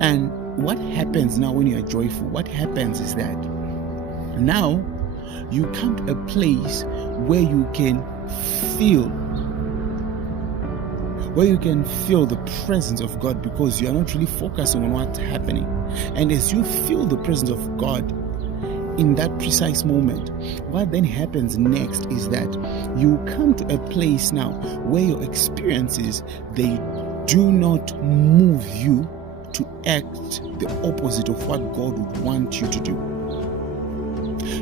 And what happens now when you are joyful? What happens is that now you come to a place where you can feel the presence of God, because you are not really focusing on what's happening. And as you feel the presence of God in that precise moment, what then happens next is that you come to a place now where your experiences, they do not move you to act the opposite of what God would want you to do.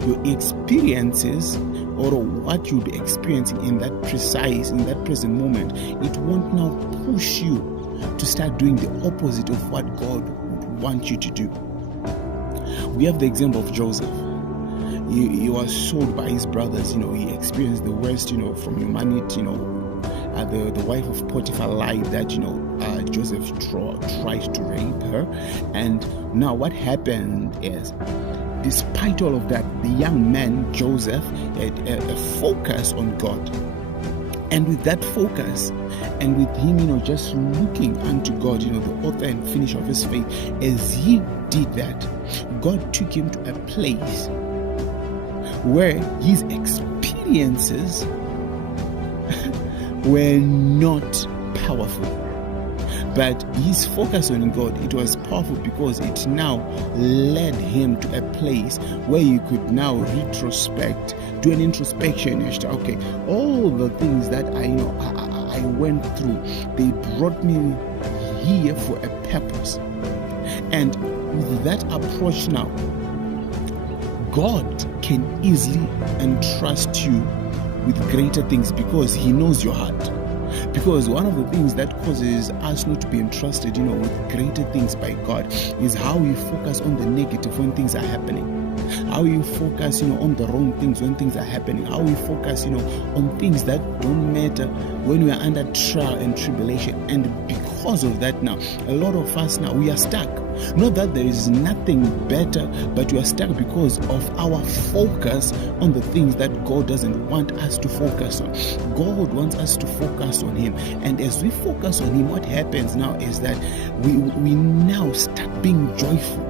Your experiences, or what you'll be experiencing in that present moment, it won't now push you to start doing the opposite of what God would want you to do. We have the example of Joseph. He was sold by his brothers. He experienced the worst, from humanity. The wife of Potiphar lied that, Joseph tried to rape her. And now what happened is, despite all of that, the young man, Joseph, had a focus on God. And with that focus, and with him, just looking unto God, the author and finisher of his faith, as he did that, God took him to a place where his experiences were not powerful. But his focus on God, it was powerful, because it now led him to a place where you could now retrospect, do an introspection. Okay, all the things that I went through, they brought me here for a purpose. And with that approach now, God can easily entrust you with greater things, because he knows your heart. Because one of the things that causes us not to be entrusted, with greater things by God, is how we focus on the negative when things are happening. How you focus, on the wrong things when things are happening. How we focus, on things that don't matter when we are under trial and tribulation. And because of that now, a lot of us now, we are stuck. Not that there is nothing better, but we are stuck because of our focus on the things that God doesn't want us to focus on. God wants us to focus on him. And as we focus on him, what happens now is that we now start being joyful.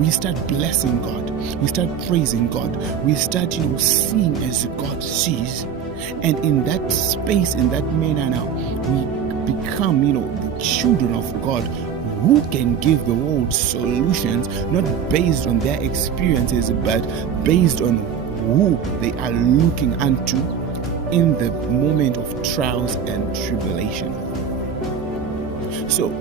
We start blessing God. We start praising God. We start, seeing as God sees. And in that space, in that manner now, we become, the children of God, who can give the world solutions, not based on their experiences, but based on who they are looking unto in the moment of trials and tribulation. So,